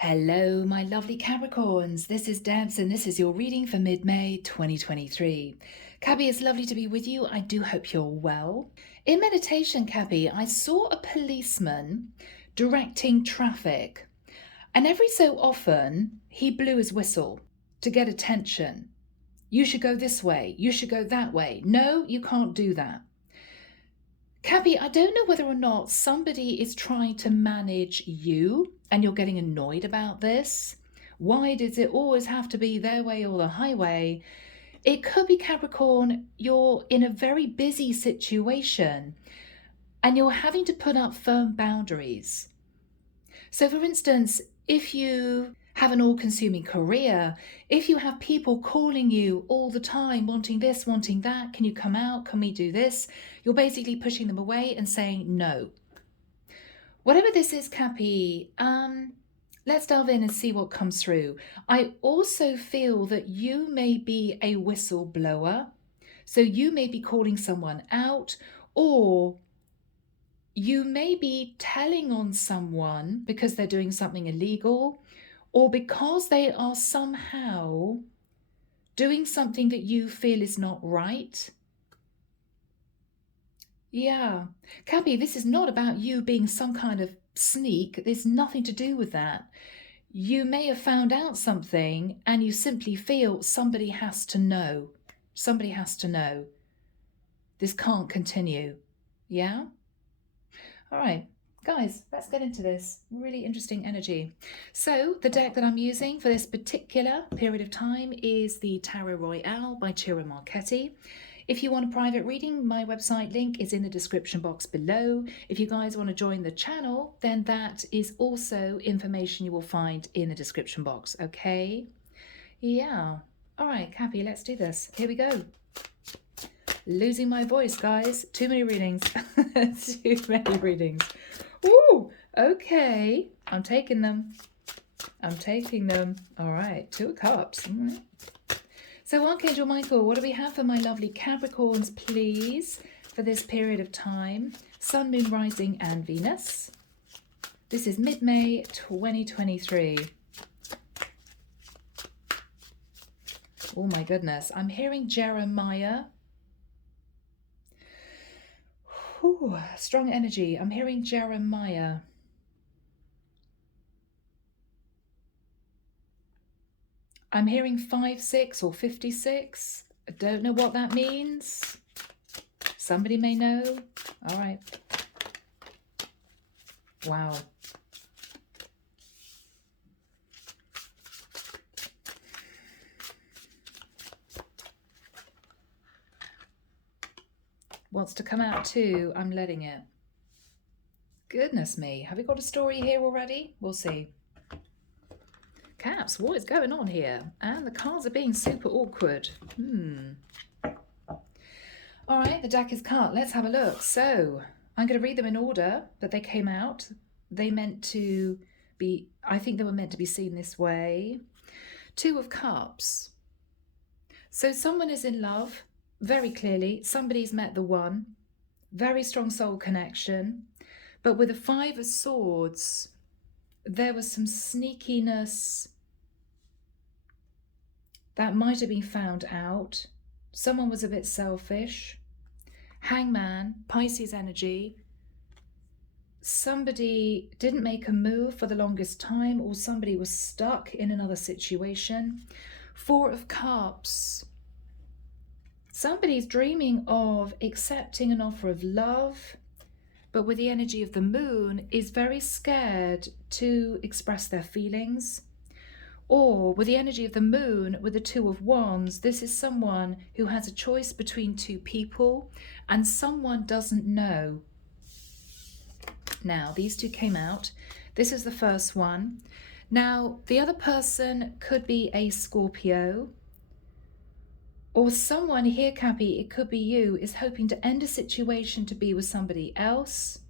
Hello, my lovely Capricorns. This is Debs, and this is your reading for mid-May 2023. Cabby, it's lovely to be with you. I do hope you're well. In meditation, Cabby, I saw a policeman directing traffic, and every so often he blew his whistle to get attention. You should go this way. You should go that way. No, you can't do that. Cabby, I don't know whether or not somebody is trying to manage you and you're getting annoyed about this. Why does it always have to be their way or the highway? It could be, Capricorn, you're in a very busy situation and you're having to put up firm boundaries. So, for instance, if you have an all-consuming career, if you have people calling you all the time, wanting this, wanting that, can you come out, can we do this? You're basically pushing them away and saying no. Whatever this is, Cappy, let's delve in and see what comes through. I also feel that you may be a whistleblower. So you may be calling someone out, or you may be telling on someone because they're doing something illegal, or because they are somehow doing something that you feel is not right. Yeah. Cabby, this is not about you being some kind of sneak. There's nothing to do with that. You may have found out something and you simply feel somebody has to know. Somebody has to know. This can't continue. Yeah? All right. Guys, let's get into this. Really interesting energy. So the deck that I'm using for this particular period of time is the Tarot Royale by Ciro Marchetti. If you want a private reading, my website link is in the description box below. If you guys want to join the channel, then that is also information you will find in the description box, okay? Yeah. All right, Cappy, let's do this. Here we go. Losing my voice, guys. Too many readings. Too many readings. Ooh, okay. I'm taking them. I'm taking them. All right, 2 of Cups. So, Archangel Michael, what do we have for my lovely Capricorns, please, for this period of time? Sun, Moon, Rising, and Venus. This is mid-May 2023. Oh my goodness. I'm hearing Jeremiah. Ooh, strong energy. I'm hearing Jeremiah. I'm hearing 5-6 or 56. I don't know what that means. Somebody may know. All right. Wow. Wants to come out too. I'm letting it. Goodness me. Have we got a story here already? We'll see. Caps, what is going on here? And the cards are being super awkward. All right, the deck is cut. Let's have a look. So I'm going to read them in order that they came out. They meant to be, I think they were meant to be seen this way. 2 of Cups. So someone is in love, very clearly. Somebody's met the one. Very strong soul connection. But with the 5 of Swords, there was some sneakiness that might have been found out. Someone was a bit selfish. Hangman, Pisces energy. Somebody didn't make a move for the longest time, or somebody was stuck in another situation. 4 of Cups. Somebody's dreaming of accepting an offer of love, but with the energy of the moon is very scared to express their feelings. Or with the energy of the moon, with the 2 of Wands, this is someone who has a choice between 2 people and someone doesn't know. Now, these 2 came out. This is the first one. Now, the other person could be a Scorpio, or someone here, Cappy, it could be you, is hoping to end a situation to be with somebody else.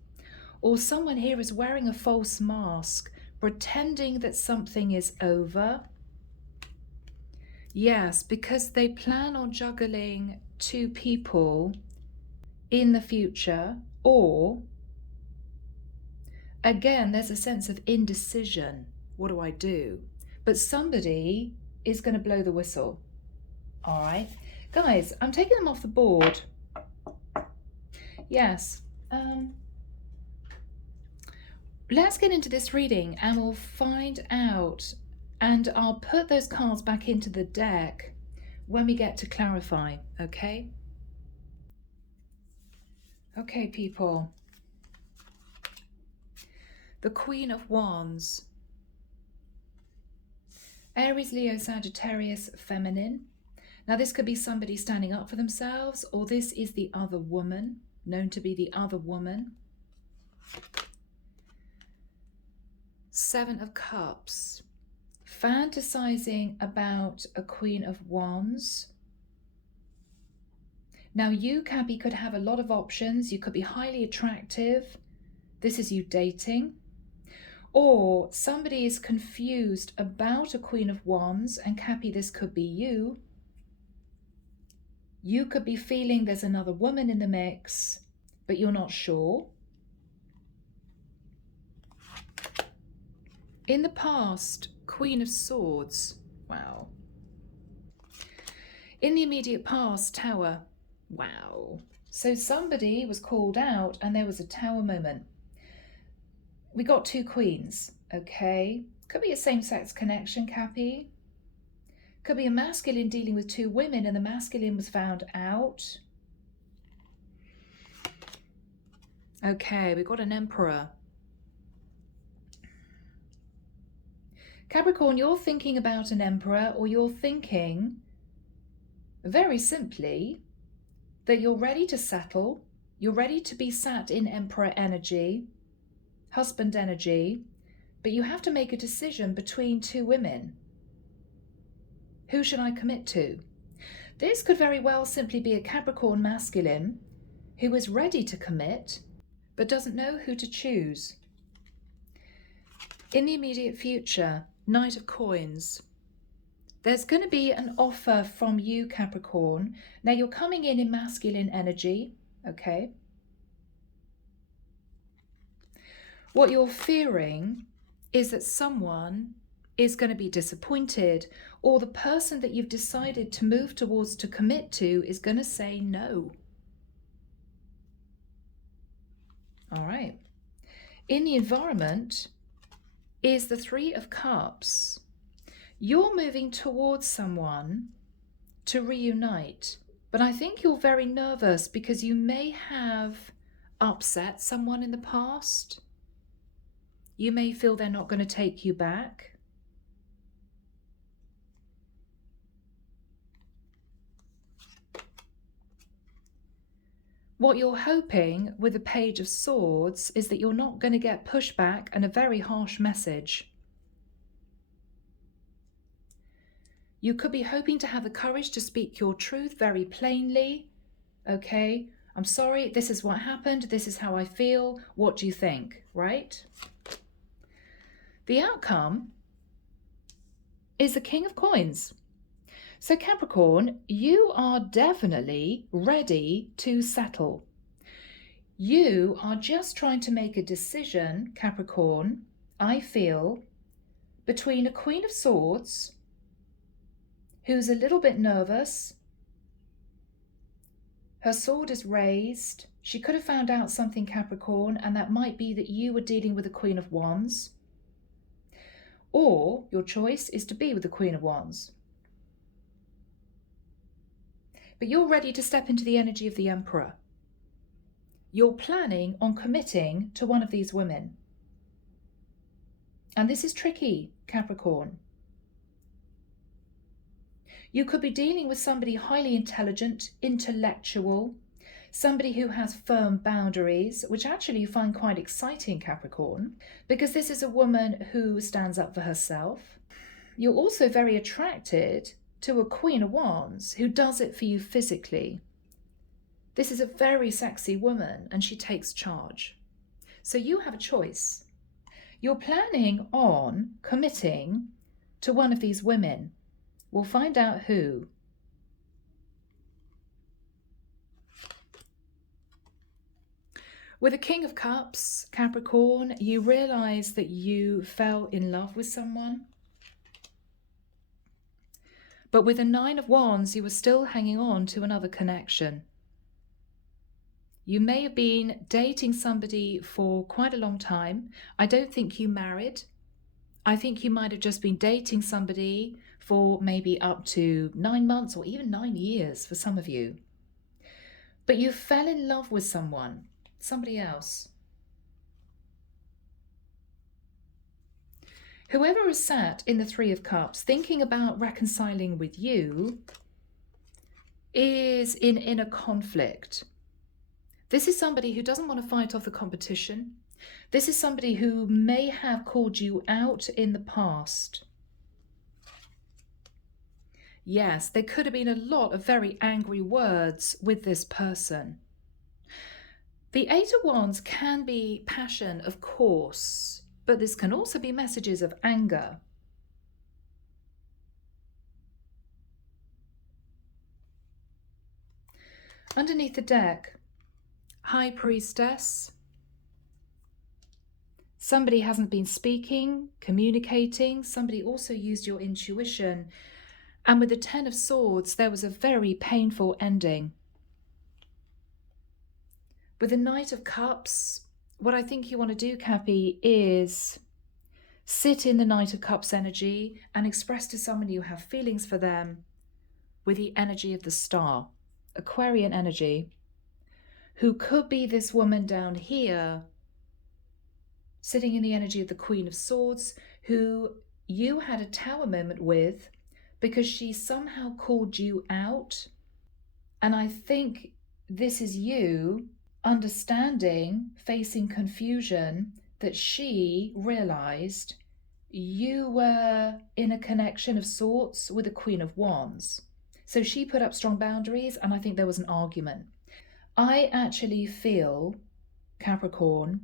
Or someone here is wearing a false mask, pretending that something is over. Yes, because they plan on juggling 2 people in the future. Or, again, there's a sense of indecision. What do I do? But somebody is going to blow the whistle. All right. Guys, I'm taking them off the board. Yes. Let's get into this reading and we'll find out, and I'll put those cards back into the deck when we get to clarify, okay? Okay, people. The Queen of Wands. Aries, Leo, Sagittarius, feminine. Now this could be somebody standing up for themselves, or this is the other woman, known to be the other woman. Seven of Cups. Fantasizing about a Queen of Wands. Now you, Cabby, could have a lot of options. You could be highly attractive. This is you dating. Or somebody is confused about a Queen of Wands, and Cabby, this could be you. You could be feeling there's another woman in the mix, but you're not sure. In the past, Queen of Swords. Wow. In the immediate past, Tower. Wow. So somebody was called out and there was a Tower moment. We got two queens, okay? Could be a same-sex connection, Cappy. Could be a masculine dealing with two women and the masculine was found out. Okay, we got an Emperor. Capricorn, you're thinking about an Emperor, or you're thinking, very simply, that you're ready to settle, you're ready to be sat in Emperor energy, husband energy, but you have to make a decision between two women. Who should I commit to? This could very well simply be a Capricorn masculine who is ready to commit, but doesn't know who to choose. In the immediate future, Knight of Coins. There's going to be an offer from you, Capricorn. Now you're coming in masculine energy, okay? What you're fearing is that someone is going to be disappointed, or the person that you've decided to move towards, to commit to, is going to say no. All right. In the environment is the Three of Cups. You're moving towards someone to reunite, but I think you're very nervous because you may have upset someone in the past. You may feel they're not going to take you back. What you're hoping with the Page of Swords is that you're not going to get pushback and a very harsh message. You could be hoping to have the courage to speak your truth very plainly. Okay, I'm sorry, this is what happened, this is how I feel, what do you think, right? The outcome is the King of Coins. So Capricorn, you are definitely ready to settle. You are just trying to make a decision, Capricorn, I feel, between a Queen of Swords who's a little bit nervous. Her sword is raised. She could have found out something, Capricorn, and that might be that you were dealing with a Queen of Wands. Or your choice is to be with the Queen of Wands. But you're ready to step into the energy of the Emperor. You're planning on committing to one of these women. And this is tricky, Capricorn. You could be dealing with somebody highly intelligent, intellectual, somebody who has firm boundaries, which actually you find quite exciting, Capricorn, because this is a woman who stands up for herself. You're also very attracted to a Queen of Wands who does it for you physically. This is a very sexy woman and she takes charge. So you have a choice. You're planning on committing to one of these women. We'll find out who. With the King of Cups, Capricorn, you realize that you fell in love with someone. But with the Nine of Wands, you were still hanging on to another connection. You may have been dating somebody for quite a long time. I don't think you married. I think you might have just been dating somebody for maybe up to 9 months or even 9 years for some of you. But you fell in love with someone, somebody else. Whoever is sat in the Three of Cups thinking about reconciling with you is in inner conflict. This is somebody who doesn't want to fight off the competition. This is somebody who may have called you out in the past. Yes, there could have been a lot of very angry words with this person. The Eight of Wands can be passion, of course, but this can also be messages of anger. Underneath the deck, High Priestess. Somebody hasn't been speaking, communicating. Somebody also used your intuition. And with the Ten of Swords, there was a very painful ending. With the Knight of Cups, what I think you want to do, Cappy, is sit in the Knight of Cups energy and express to someone you have feelings for them with the energy of the Star, Aquarian energy, who could be this woman down here, sitting in the energy of the Queen of Swords, who you had a Tower moment with because she somehow called you out. And I think this is you understanding, facing confusion, that she realized you were in a connection of sorts with the Queen of Wands. So she put up strong boundaries, and I think there was an argument. I actually feel, Capricorn,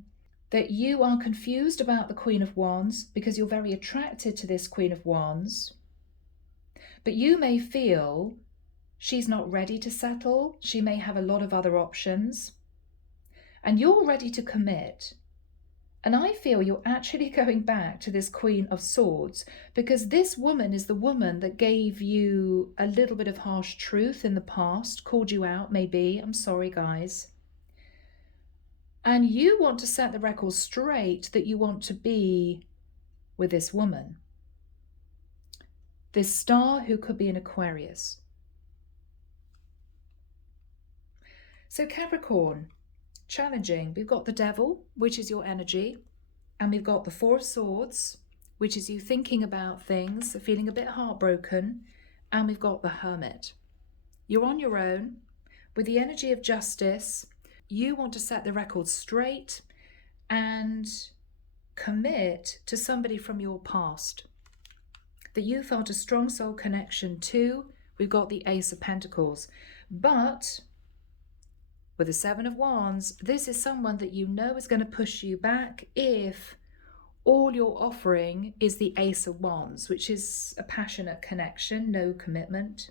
that you are confused about the Queen of Wands because you're very attracted to this Queen of Wands. But you may feel she's not ready to settle. She may have a lot of other options. And you're ready to commit. And I feel you're actually going back to this Queen of Swords because this woman is the woman that gave you a little bit of harsh truth in the past, called you out maybe. I'm sorry, guys. And you want to set the record straight that you want to be with this woman. This Star who could be an Aquarius. So Capricorn, challenging. We've got the Devil, which is your energy, and we've got the Four of Swords, which is you thinking about things, feeling a bit heartbroken, and we've got the Hermit. You're on your own with the energy of justice. You want to set the record straight and commit to somebody from your past that you felt a strong soul connection to. We've got the Ace of Pentacles, but with the Seven of Wands, this is someone that you know is going to push you back if all you're offering is the Ace of Wands, which is a passionate connection, no commitment.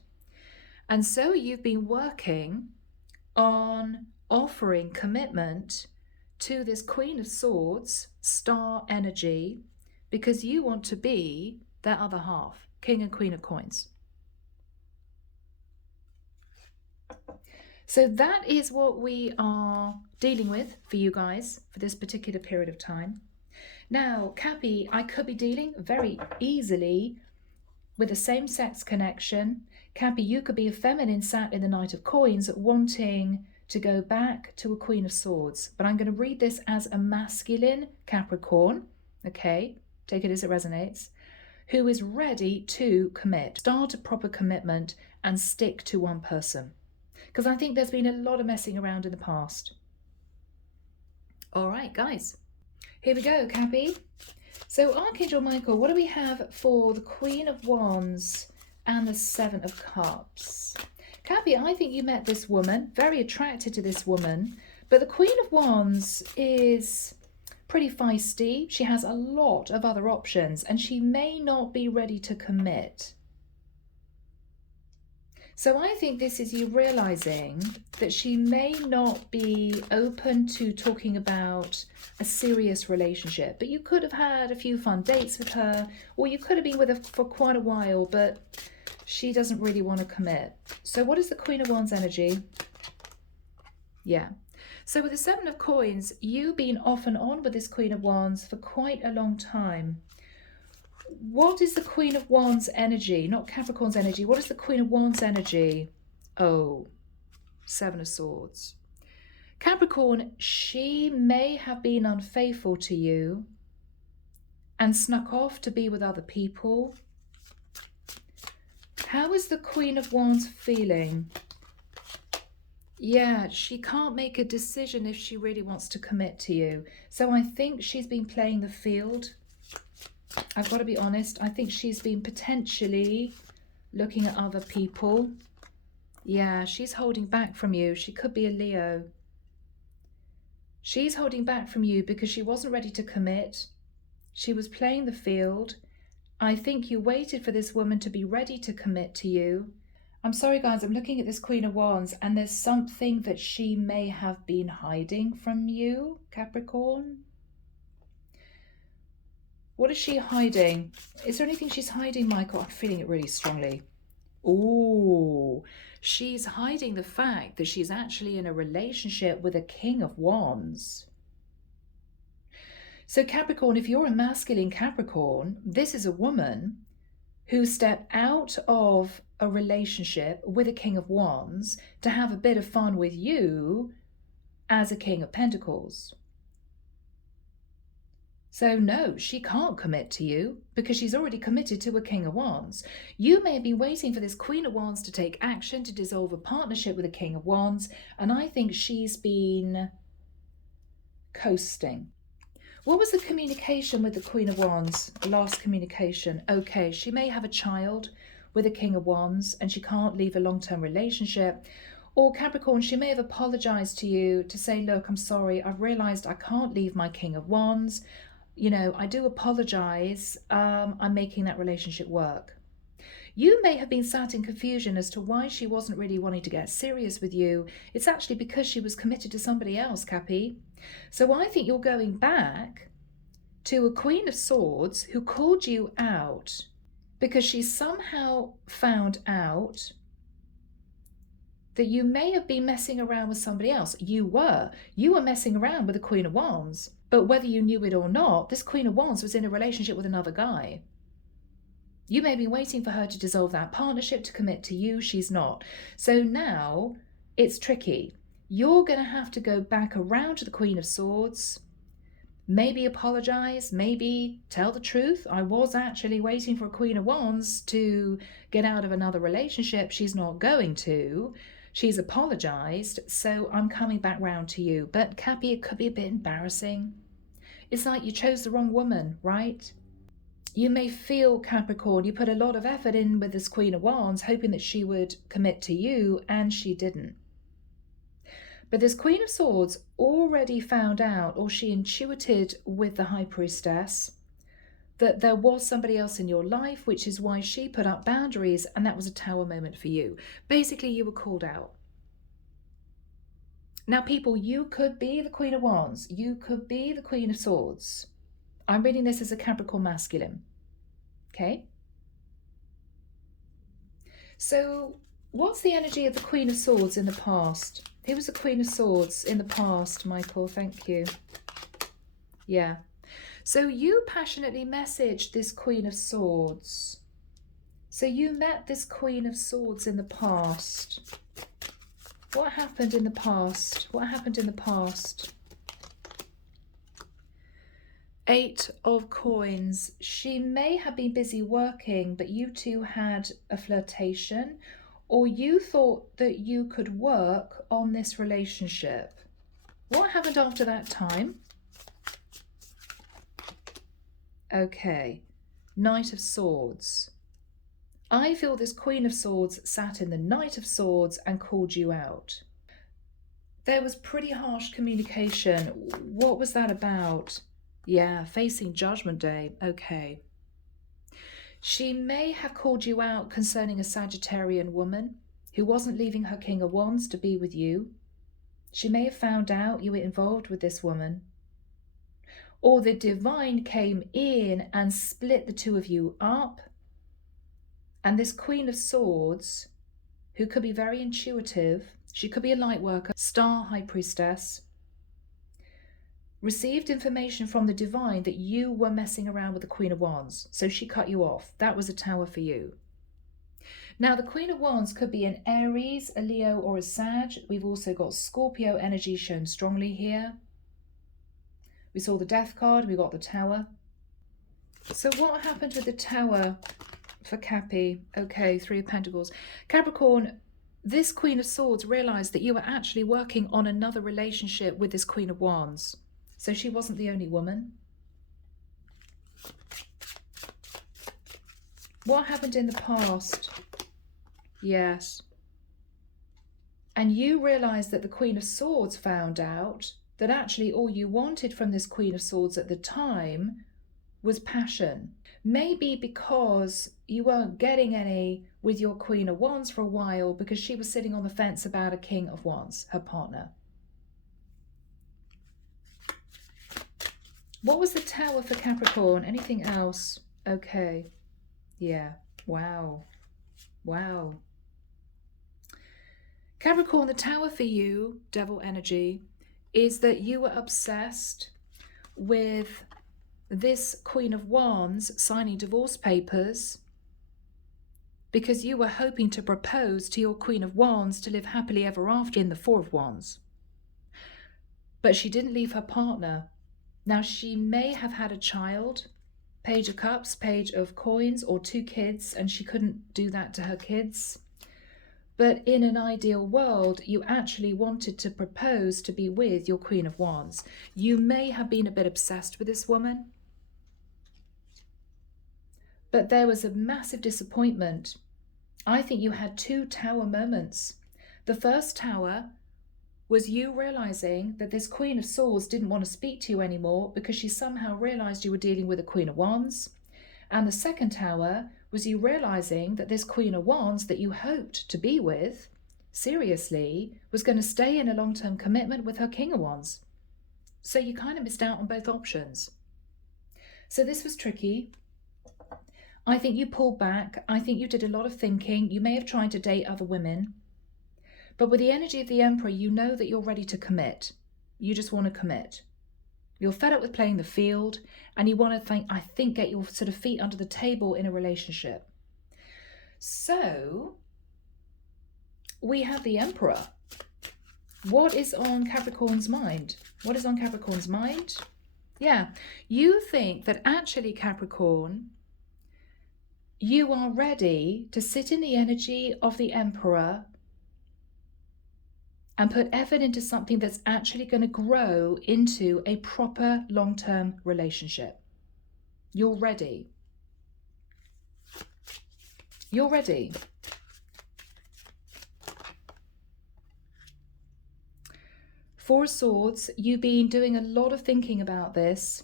And so you've been working on offering commitment to this Queen of Swords, Star energy, because you want to be their other half, King and Queen of Coins. So that is what we are dealing with for you guys for this particular period of time. Now, Cappy, I could be dealing very easily with a same-sex connection. Cappy, you could be a feminine sat in the Knight of Coins wanting to go back to a Queen of Swords. But I'm going to read this as a masculine Capricorn, okay? Take it as it resonates. Who is ready to commit, start a proper commitment and stick to one person. Because I think there's been a lot of messing around in the past. All right, guys. Here we go, Cappy. So Archangel Michael, what do we have for the Queen of Wands and the Seven of Cups? Cappy, I think you met this woman, very attracted to this woman, but the Queen of Wands is pretty feisty. She has a lot of other options and she may not be ready to commit. So I think this is you realizing that she may not be open to talking about a serious relationship, but you could have had a few fun dates with her, or you could have been with her for quite a while, but she doesn't really want to commit. So what is the Queen of Wands energy? Yeah. So with the Seven of Coins, you've been off and on with this Queen of Wands for quite a long time. What is the Queen of Wands energy? Not Capricorn's energy. What is the Queen of Wands energy? Oh, Seven of Swords. Capricorn, she may have been unfaithful to you and snuck off to be with other people. How is the Queen of Wands feeling? Yeah, she can't make a decision if she really wants to commit to you. So I think she's been playing the field. I've got to be honest. I think she's been potentially looking at other people. Yeah, she's holding back from you. She could be a Leo. She's holding back from you because she wasn't ready to commit. She was playing the field. I think you waited for this woman to be ready to commit to you. I'm sorry, guys. I'm looking at this Queen of Wands and there's something that she may have been hiding from you, Capricorn. What is she hiding? Is there anything she's hiding, Michael? I'm feeling it really strongly. Oh, she's hiding the fact that she's actually in a relationship with a King of Wands. So Capricorn, if you're a masculine Capricorn, this is a woman who stepped out of a relationship with a King of Wands to have a bit of fun with you as a King of Pentacles. So no, she can't commit to you because she's already committed to a King of Wands. You may be waiting for this Queen of Wands to take action to dissolve a partnership with a King of Wands, and I think she's been coasting. What was the communication with the Queen of Wands? The last communication. Okay, she may have a child with a King of Wands and she can't leave a long-term relationship. Or Capricorn, she may have apologized to you to say, look, I'm sorry, I've realized I can't leave my King of Wands. You know, I do apologize. I'm making that relationship work. You may have been sat in confusion as to why she wasn't really wanting to get serious with you. It's actually because she was committed to somebody else, Cappy. So I think you're going back to a Queen of Swords who called you out because she somehow found out that you may have been messing around with somebody else. You were messing around with the Queen of Wands. But whether you knew it or not, this Queen of Wands was in a relationship with another guy. You may be waiting for her to dissolve that partnership, to commit to you. She's not. So now it's tricky. You're going to have to go back around to the Queen of Swords, maybe apologize, maybe tell the truth. I was actually waiting for a Queen of Wands to get out of another relationship. She's not going to. She's apologized, so I'm coming back round to you. But Cappy, it could be a bit embarrassing. It's like you chose the wrong woman, right? You may feel, Capricorn, you put a lot of effort in with this Queen of Wands, hoping that she would commit to you, and she didn't. But this Queen of Swords already found out, or she intuited with the High Priestess, that there was somebody else in your life, which is why she put up boundaries, and that was a tower moment for you. Basically, you were called out. Now, people, you could be the Queen of Wands. You could be the Queen of Swords. I'm reading this as a Capricorn masculine. Okay? So, what's the energy of the Queen of Swords in the past? Who was the Queen of Swords in the past, Michael? Thank you. Yeah. So you passionately messaged this Queen of Swords. So you met this Queen of Swords in the past. What happened in the past? What happened in the past? Eight of Coins. She may have been busy working, but you two had a flirtation, or you thought that you could work on this relationship. What happened after that time? Okay, Knight of Swords. I feel this Queen of Swords sat in the Knight of Swords and called you out. There was pretty harsh communication. What was that about? Yeah, facing Judgment Day. Okay. She may have called you out concerning a Sagittarian woman. who wasn't leaving her King of Wands to be with you. She may have found out you were involved with this woman. Or the divine came in and split the two of you up. And this Queen of Swords, who could be very intuitive, she could be a light worker, star high priestess, received information from the divine that you were messing around with the Queen of Wands. So she cut you off. That was a tower for you. Now, the Queen of Wands could be an Aries, a Leo, or a Sag. We've also got Scorpio energy shown strongly here. We saw the Death card. We got the Tower. So what happened with the Tower for Cappy? Okay, Three of Pentacles. Capricorn, this Queen of Swords realized that you were actually working on another relationship with this Queen of Wands. So she wasn't the only woman. What happened in the past? Yes. And you realized that the Queen of Swords found out that actually all you wanted from this Queen of Swords at the time was passion. Maybe because you weren't getting any with your Queen of Wands for a while because she was sitting on the fence about a King of Wands, her partner. What was the Tower for Capricorn? Anything else? Okay. Yeah. Wow. Wow. Capricorn, the Tower for you, Devil energy, is that you were obsessed with this Queen of Wands signing divorce papers because you were hoping to propose to your Queen of Wands to live happily ever after in the Four of Wands. But she didn't leave her partner. Now, she may have had a child, Page of Cups, Page of Coins, or 2 kids, and she couldn't do that to her kids. But in an ideal world, you actually wanted to propose to be with your Queen of Wands. You may have been a bit obsessed with this woman, but there was a massive disappointment. I think you had 2 Tower moments. The first Tower was you realizing that this Queen of Swords didn't want to speak to you anymore because she somehow realized you were dealing with a Queen of Wands. And the second Tower was you realizing that this Queen of Wands that you hoped to be with, seriously, was going to stay in a long-term commitment with her King of Wands. So you kind of missed out on both options. So this was tricky. I think you pulled back. I think you did a lot of thinking. You may have tried to date other women. But with the energy of the Emperor, you know that you're ready to commit. You just want to commit. You're fed up with playing the field, and you want to, I think, get your sort of feet under the table in a relationship. So, we have the Emperor. What is on Capricorn's mind? What is on Capricorn's mind? Yeah, you think that actually, Capricorn, you are ready to sit in the energy of the Emperor and put effort into something that's actually going to grow into a proper long-term relationship. You're ready. You're ready. Four of Swords, you've been doing a lot of thinking about this.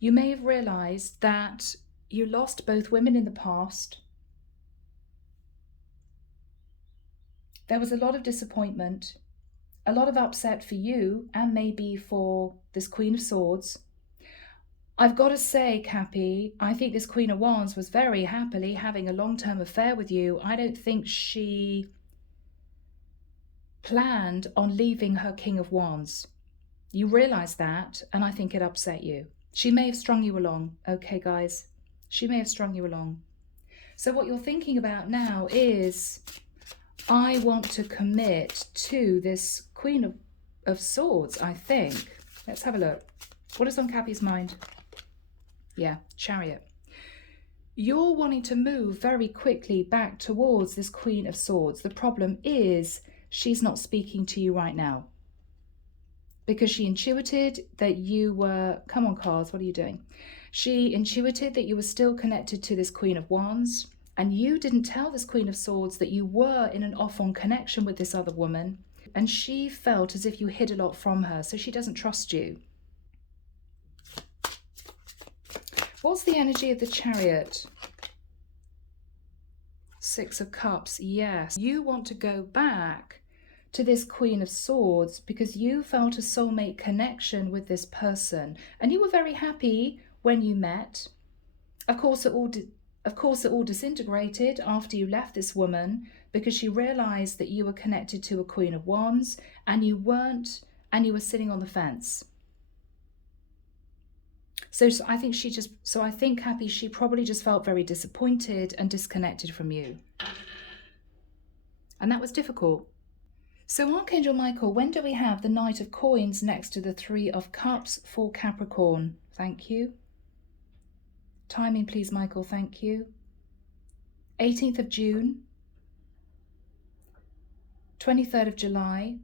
You may have realized that you lost both women in the past. There was a lot of disappointment, a lot of upset for you and maybe for this Queen of Swords. I've got to say, Cappy, I think this Queen of Wands was very happily having a long-term affair with you. I don't think she planned on leaving her King of Wands. You realize that, and I think it upset you. She may have strung you along, okay, guys? She may have strung you along. So what you're thinking about now is, I want to commit to this Queen of Swords, I think. Let's have a look. What is on Cappy's mind? Yeah, Chariot. You're wanting to move very quickly back towards this Queen of Swords. The problem is she's not speaking to you right now because she intuited that you were, come on cards, what are you doing? She intuited that you were still connected to this Queen of Wands. And you didn't tell this Queen of Swords that you were in an off-on connection with this other woman. And she felt as if you hid a lot from her, so she doesn't trust you. What's the energy of the Chariot? Six of Cups, yes. You want to go back to this Queen of Swords because you felt a soulmate connection with this person and you were very happy when you met. Of course, it all disintegrated after you left this woman because she realized that you were connected to a Queen of Wands and you weren't, and you were sitting on the fence. So I think Happy, she probably just felt very disappointed and disconnected from you. And that was difficult. So Archangel Michael, when do we have the Knight of Coins next to the Three of Cups for Capricorn? Thank you. Timing, please, Michael. Thank you. 18th of June. 23rd of July.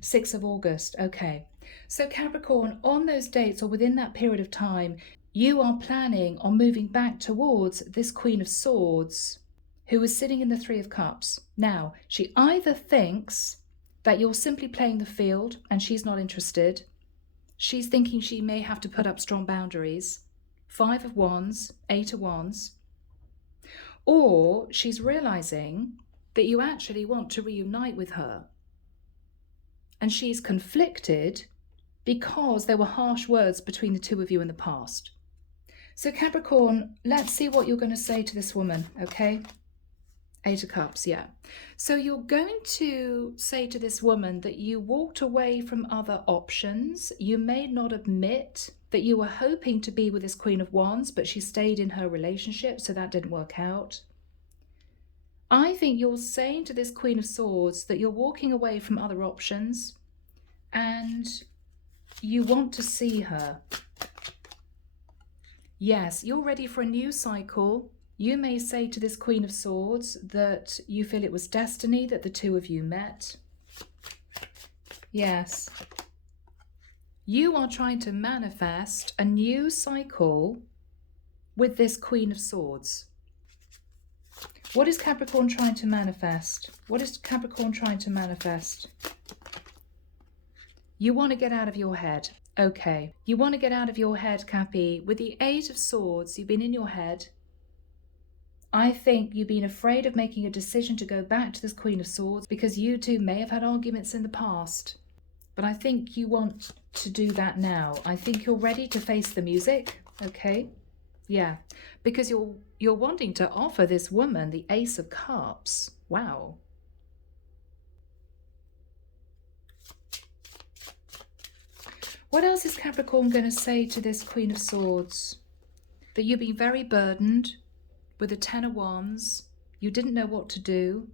6th of August. Okay. So Capricorn, on those dates or within that period of time, you are planning on moving back towards this Queen of Swords who is sitting in the Three of Cups. Now, she either thinks that you're simply playing the field and she's not interested. She's thinking she may have to put up strong boundaries. 5 of Wands, 8 of Wands. Or she's realizing that you actually want to reunite with her. And she's conflicted because there were harsh words between the two of you in the past. So Capricorn, let's see what you're going to say to this woman, okay? 8 of Cups, yeah. So you're going to say to this woman that you walked away from other options. You may not admit that you were hoping to be with this Queen of Wands, but she stayed in her relationship, so that didn't work out. I think you're saying to this Queen of Swords that you're walking away from other options and you want to see her. Yes, you're ready for a new cycle. You may say to this Queen of Swords that you feel it was destiny that the two of you met. Yes. You are trying to manifest a new cycle with this Queen of Swords. What is Capricorn trying to manifest? What is Capricorn trying to manifest? You want to get out of your head. Okay. You want to get out of your head, Cappy. With the 8 of Swords, you've been in your head. I think you've been afraid of making a decision to go back to this Queen of Swords because you two may have had arguments in the past. But I think you want to do that now. I think you're ready to face the music. Okay. Yeah. Because you're wanting to offer this woman the Ace of Cups. Wow. What else is Capricorn going to say to this Queen of Swords? That you've been very burdened with the 10 of Wands. You didn't know what to do.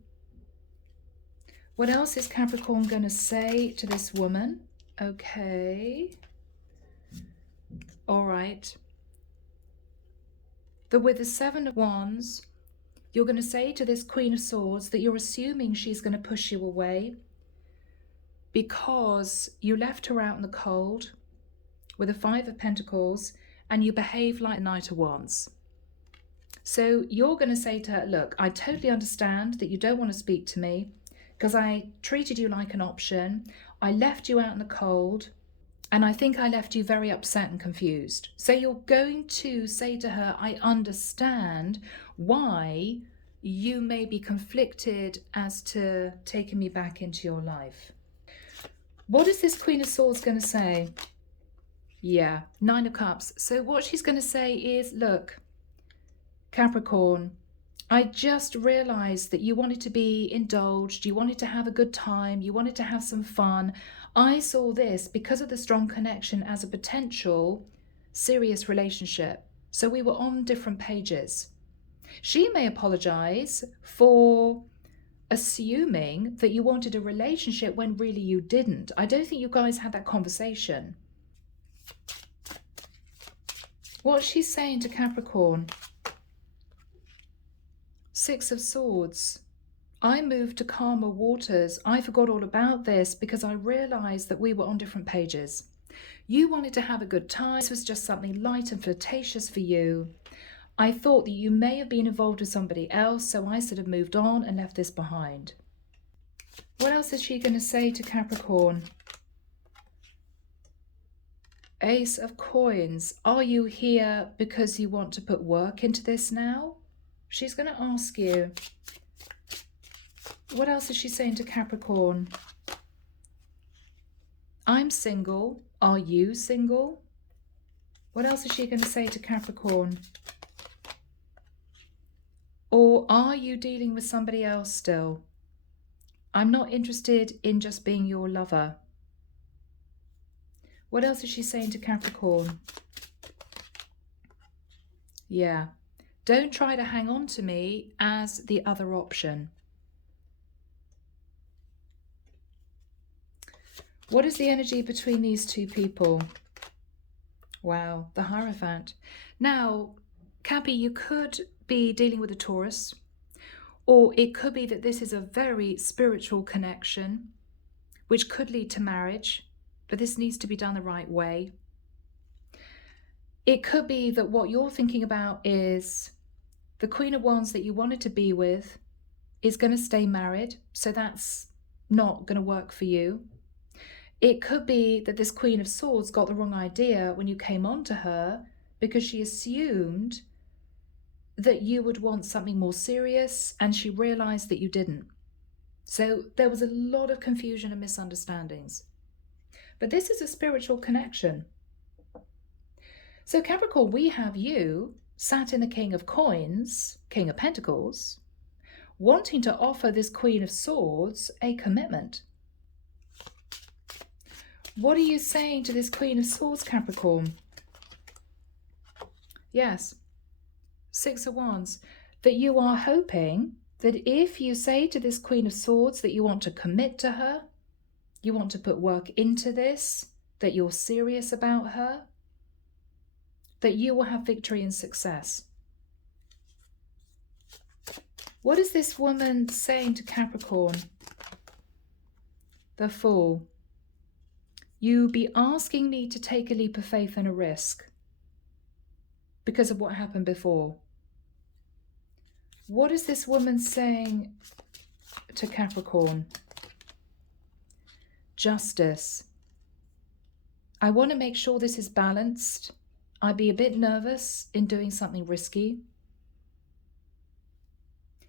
What else is Capricorn going to say to this woman? Okay. All right. That with the 7 of Wands, you're going to say to this Queen of Swords that you're assuming she's going to push you away because you left her out in the cold with a 5 of Pentacles and you behave like a Knight of Wands. So you're going to say to her, look, I totally understand that you don't want to speak to me because I treated you like an option. I left you out in the cold and I think I left you very upset and confused. So you're going to say to her, I understand why you may be conflicted as to taking me back into your life. What is this Queen of Swords going to say? Yeah, 9 of Cups. So what she's going to say is, look, Capricorn, I just realized that you wanted to be indulged, you wanted to have a good time, you wanted to have some fun. I saw this because of the strong connection as a potential serious relationship. So we were on different pages. She may apologize for assuming that you wanted a relationship when really you didn't. I don't think you guys had that conversation. What's she saying to Capricorn? 6 of Swords. I moved to calmer waters. I forgot all about this because I realized that we were on different pages. You wanted to have a good time. This was just something light and flirtatious for you. I thought that you may have been involved with somebody else, so I sort of moved on and left this behind. What else is she going to say to Capricorn? Ace of Coins. Are you here because you want to put work into this now? She's going to ask you, what else is she saying to Capricorn? I'm single. Are you single? What else is she going to say to Capricorn? Or are you dealing with somebody else still? I'm not interested in just being your lover. What else is she saying to Capricorn? Yeah. Don't try to hang on to me as the other option. What is the energy between these two people? Wow, the Hierophant. Now, Cappy, you could be dealing with a Taurus, or it could be that this is a very spiritual connection, which could lead to marriage, but this needs to be done the right way. It could be that what you're thinking about is the Queen of Wands that you wanted to be with is going to stay married, so that's not going to work for you. It could be that this Queen of Swords got the wrong idea when you came on to her because she assumed that you would want something more serious and she realized that you didn't. So there was a lot of confusion and misunderstandings. But this is a spiritual connection. So Capricorn, we have you sat in the King of Coins, King of Pentacles, wanting to offer this Queen of Swords a commitment. What are you saying to this Queen of Swords, Capricorn? Yes, Six of Wands. That you are hoping that if you say to this Queen of Swords that you want to commit to her, you want to put work into this, that you're serious about her, that you will have victory and success. What is this woman saying to Capricorn? The Fool. You be asking me to take a leap of faith and a risk because of what happened before. What is this woman saying to Capricorn? Justice. I want to make sure this is balanced. I'd be a bit nervous in doing something risky.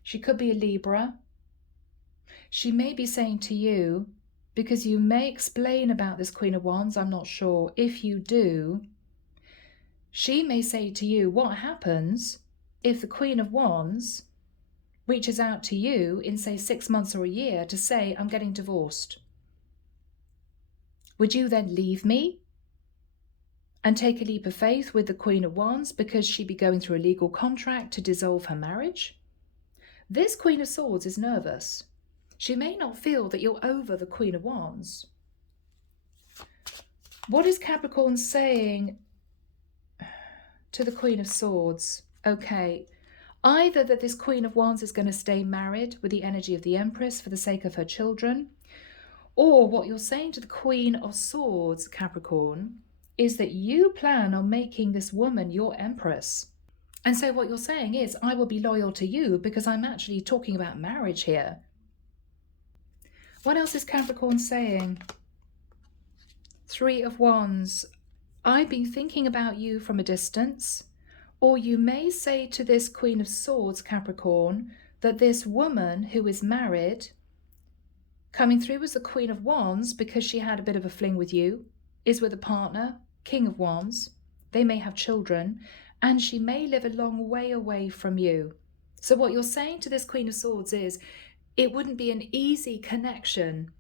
She could be a Libra. She may be saying to you, because you may explain about this Queen of Wands, I'm not sure. If you do, she may say to you, what happens if the Queen of Wands reaches out to you in, say, 6 months or a year to say, I'm getting divorced? Would you then leave me and take a leap of faith with the Queen of Wands because she'd be going through a legal contract to dissolve her marriage? This Queen of Swords is nervous. She may not feel that you're over the Queen of Wands. What is Capricorn saying to the Queen of Swords? Okay, either that this Queen of Wands is going to stay married with the energy of the Empress for the sake of her children, or what you're saying to the Queen of Swords, Capricorn, is that you plan on making this woman your Empress. And so what you're saying is, I will be loyal to you because I'm actually talking about marriage here. What else is Capricorn saying? Three of Wands. I've been thinking about you from a distance. Or you may say to this Queen of Swords, Capricorn, that this woman who is married, coming through as the Queen of Wands because she had a bit of a fling with you, is with a partner, King of Wands. They may have children, and she may live a long way away from you. So what you're saying to this Queen of Swords is, it wouldn't be an easy connection.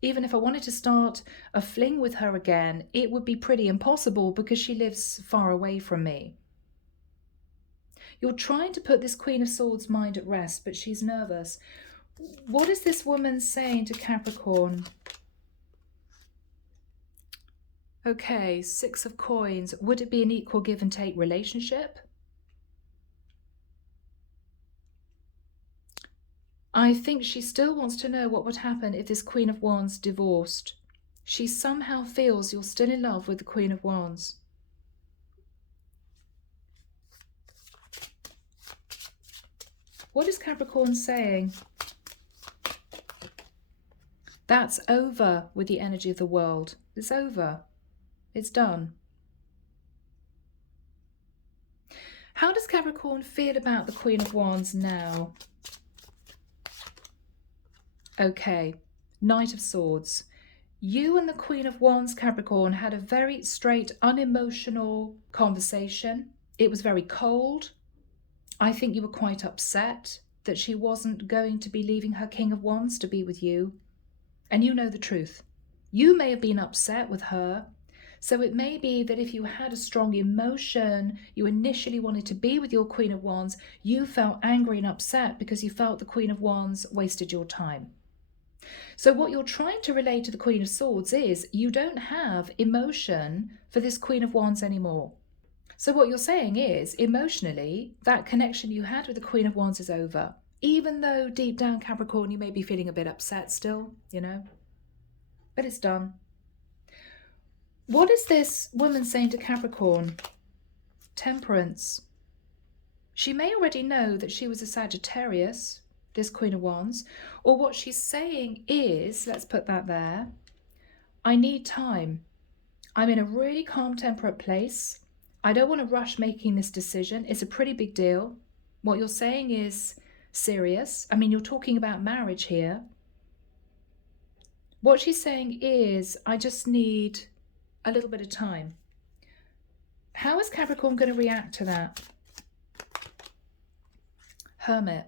Even if I wanted to start a fling with her again, it would be pretty impossible because she lives far away from me. You're trying to put this Queen of Swords' mind at rest, but she's nervous. What is this woman saying to Capricorn? Okay, Six of Coins. Would it be an equal give and take relationship? I think she still wants to know what would happen if this Queen of Wands divorced. She somehow feels you're still in love with the Queen of Wands. What is Capricorn saying? That's over with the energy of the world. It's over. It's done. How does Capricorn feel about the Queen of Wands now? Okay, Knight of Swords. You and the Queen of Wands, Capricorn, had a very straight, unemotional conversation. It was very cold. I think you were quite upset that she wasn't going to be leaving her King of Wands to be with you. And you know the truth. You may have been upset with her. So it may be that if you had a strong emotion, you initially wanted to be with your Queen of Wands, you felt angry and upset because you felt the Queen of Wands wasted your time. So what you're trying to relay to the Queen of Swords is you don't have emotion for this Queen of Wands anymore. So what you're saying is, emotionally, that connection you had with the Queen of Wands is over. Even though deep down, Capricorn, you may be feeling a bit upset still, you know, but it's done. What is this woman saying to Capricorn? Temperance. She may already know that she was a Sagittarius, this Queen of Wands, or what she's saying is, let's put that there, I need time. I'm in a really calm, temperate place. I don't want to rush making this decision. It's a pretty big deal. What you're saying is serious. I mean, you're talking about marriage here. What she's saying is, I just need a little bit of time. How is Capricorn going to react to that? Hermit.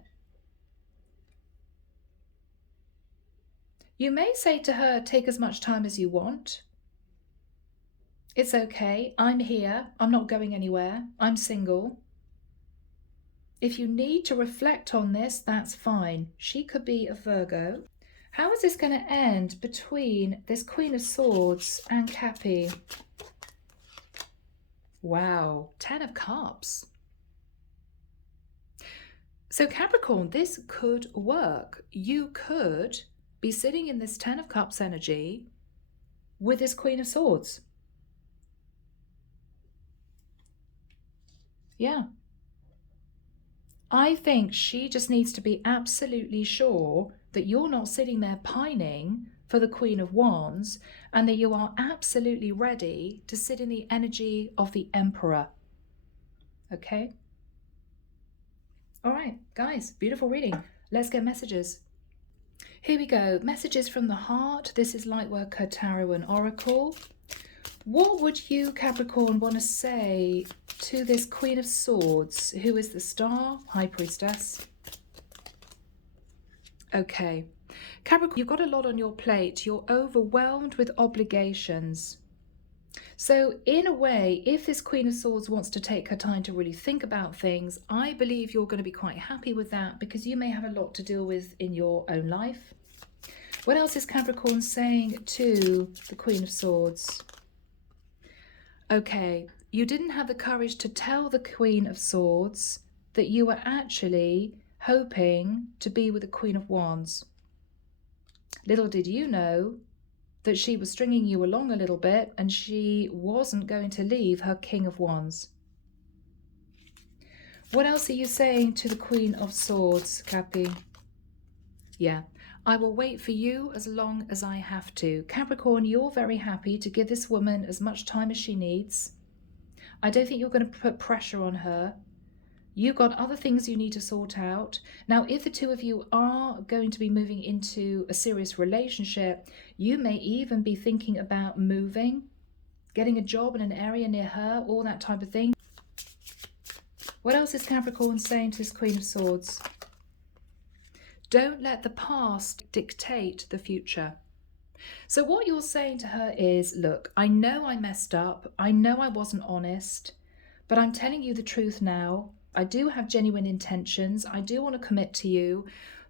You may say to her, take as much time as you want. It's okay. I'm here. I'm not going anywhere. I'm single. If you need to reflect on this, that's fine. She could be a Virgo. How is this going to end between this Queen of Swords and Cappy? Wow, 10 of Cups. So Capricorn, this could work. You could be sitting in this 10 of Cups energy with this Queen of Swords. Yeah. I think she just needs to be absolutely sure that you're not sitting there pining for the Queen of Wands and that you are absolutely ready to sit in the energy of the Emperor. Okay? All right, guys, beautiful reading. Let's get messages. Here we go. Messages from the heart. This is Lightworker Tarot and Oracle. What would you, Capricorn, want to say to this Queen of Swords, who is the Star, High Priestess? Okay. Capricorn, you've got a lot on your plate. You're overwhelmed with obligations. So in a way, if this Queen of Swords wants to take her time to really think about things, I believe you're going to be quite happy with that because you may have a lot to deal with in your own life. What else is Capricorn saying to the Queen of Swords? Okay, you didn't have the courage to tell the Queen of Swords that you were actually hoping to be with the Queen of Wands. Little did you know that she was stringing you along a little bit and she wasn't going to leave her King of Wands. What else are you saying to the Queen of Swords, Cappy? Yeah, I will wait for you as long as I have to. Capricorn, you're very happy to give this woman as much time as she needs. I don't think you're going to put pressure on her. You've got other things you need to sort out. Now, if the two of you are going to be moving into a serious relationship, you may even be thinking about moving, getting a job in an area near her, all that type of thing. What else is Capricorn saying to this Queen of Swords? Don't let the past dictate the future. So what you're saying to her is, look, I know I messed up. I know I wasn't honest, but I'm telling you the truth now. I do have genuine intentions. I do want to commit to you.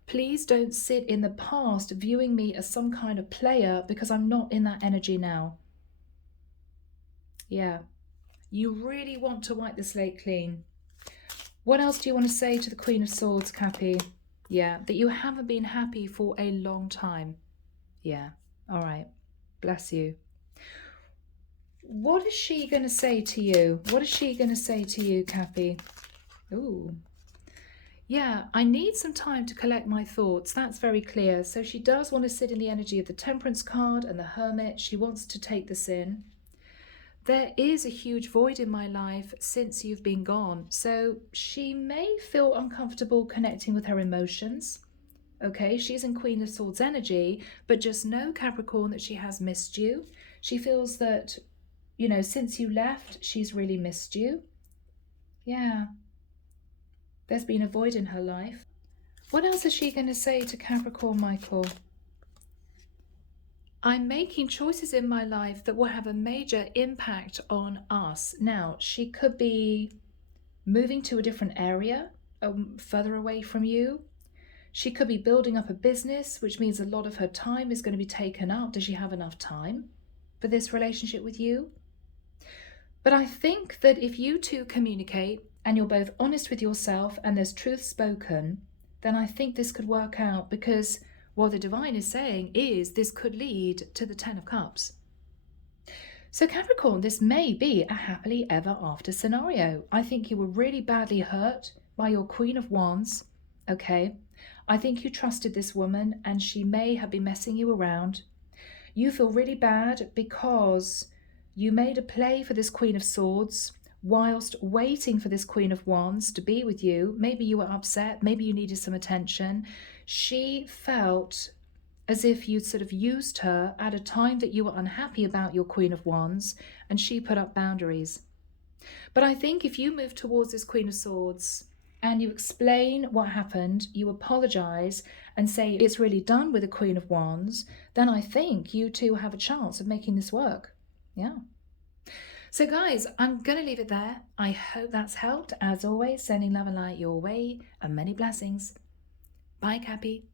Please don't sit in the past viewing me as some kind of player because I'm not in that energy now. Yeah, you really want to wipe the slate clean. What else do you want to say to the Queen of Swords, Cappy? Yeah, that you haven't been happy for a long time. Yeah, all right. Bless you. What is she going to say to you? What is she going to say to you, Cappy? Ooh. Yeah, I need some time to collect my thoughts. That's very clear. So she does want to sit in the energy of the Temperance card and the Hermit. She wants to take this in. there is a huge void in my life since you've been gone. So she may feel uncomfortable connecting with her emotions. Okay, she's in Queen of Swords energy, but just know, Capricorn, that she has missed you. She feels that, you know, since you left, she's really missed you. Yeah, there's been a void in her life. What else is she going to say to Capricorn, Michael? I'm making choices in my life that will have a major impact on us. Now, she could be moving to a different area, further away from you. She could be building up a business, which means a lot of her time is going to be taken up. Does she have enough time for this relationship with you? But I think that if you two communicate and you're both honest with yourself and there's truth spoken, then I think this could work out, because what the divine is saying is this could lead to the 10 of Cups. So Capricorn, this may be a happily ever after scenario. I think you were really badly hurt by your Queen of Wands, okay? I think you trusted this woman and she may have been messing you around. You feel really bad because you made a play for this Queen of Swords whilst waiting for this Queen of Wands to be with you. Maybe you were upset, maybe you needed some attention. She felt as if you'd sort of used her at a time that you were unhappy about your Queen of Wands, and she put up boundaries. But I think if you move towards this Queen of Swords and you explain what happened, you apologize and say it's really done with the Queen of Wands, then I think you two have a chance of making this work. Yeah. So guys, I'm going to leave it there. I hope that's helped. As always, sending love and light your way and many blessings. Bye, Cappy.